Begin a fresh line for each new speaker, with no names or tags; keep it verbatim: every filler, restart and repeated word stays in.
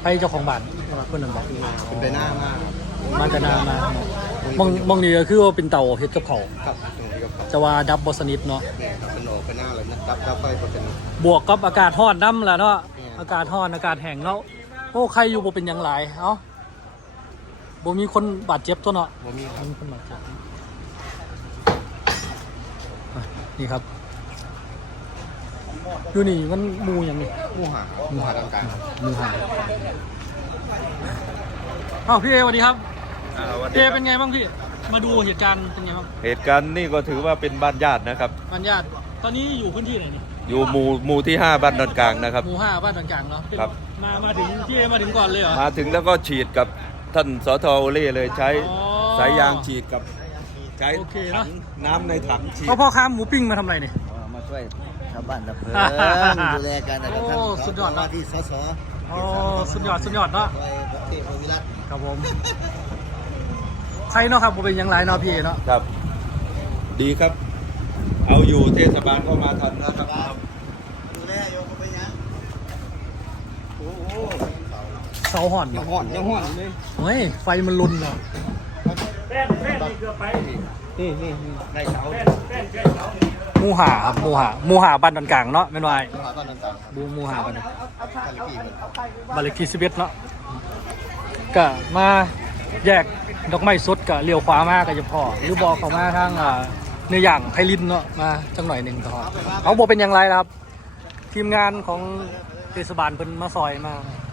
รเจ้าของบ้านเพิ่นนั่นบอก
เป็นไปหน้ามาก
มันจะนานมามองมองนี่ก็คือว่าเป็นเตาเฮ็ดกับเขา
ครับตรงนี้ก็
แต่ว่าดับบสนิทเนาะ
เนี่ยครับเป็นออกไปหน้าเลยนะดับดับไฟก็เป็น
บวกกับอากาศร้อนน้ำแหละเนาะ
เนี่ย
อากาศร้อนอากาศแห้งแล้วโอ้ใครอยู่บ่เป็นหยังหลายเอ้าบ่มีคนบาดเจ็บตัวเนาะ
บ่มีครับ
มีคนบาดเจ็บอ่ะนี่ครับอยู่นี่มันหมูหยังนี่
หมูหาหมูหาตรงกลาง
หมูหาอ้าวพี่เอสวัสดีครับ
อ่าวัน
พี่
นี้
เอเป็นไงบ้างพี่มาดูเหตุการณ์เป็นไงบ้าง
เหตุการณ์นี่ก็ถือว่าเป็นบ้านญาตินะครับ
บ้านญาติตอนนี้อยู่พื้นที่ไหนนี่
อยู่หมู่หมู่ที่ห้าบ้านดอนกลางนะครับ
หมู่ห้าบ้านต่างๆเนาะ
ครับ
มามาถึงพี่เอมาถึงก่อนเลยเหรอ
มาถึงแล้วก็ฉีดกับท่านสทโอเล่เลยใช้
อ๋อ
สายยางฉีดกับใช้
โอเค
ถั
เนอะ
งน้ำในถังฉีด
พ่อพ่อค้าหมูปิ้งมาทำอะไรเนี่ย
มาช่วยชาวบ้านดับเพลิงดูแลกันนะครั
โอ้สุดยอด
ว่าที่สส
โอ้สุดยอดสุดยอดเนาะ
ไปประเทศวิรัต
ครับผมใครเนาะครับผมเป็นหยังไรเนาะพี่เอเนาะ
ครับ ดีครับ เอาอยู่เทศบาลก็มาทันนะครับ
ดูแลโยมไปยังโอ้โห
เสาห่อน
ยังห่อนยังห่อนเลย
เฮ้ยไฟมันลุนเนาะ
นี่นี่นี่ได้เสา
หมูหาครับหมูหาหมูหาบ้านตอนกลางเนาะไม่นไร
หมูหาบ้านต่างๆ
บูหมูหาบ้าน
กันเลยพี่มัน
บ้านเลขที่สิบเอ็ดเนาะก็มาแยกดอกไม้สดกับเลี้ยวขวามาก็จะพอหรือบอกเขามาทางอ่าเนื้อย่างไทยลินเนาะมาจังหน่อยหนึ่งก็พอเขาบอกเป็นอย่างไรนะครับ ทีมงานของเทศบาลเพิ่นมาซอยมา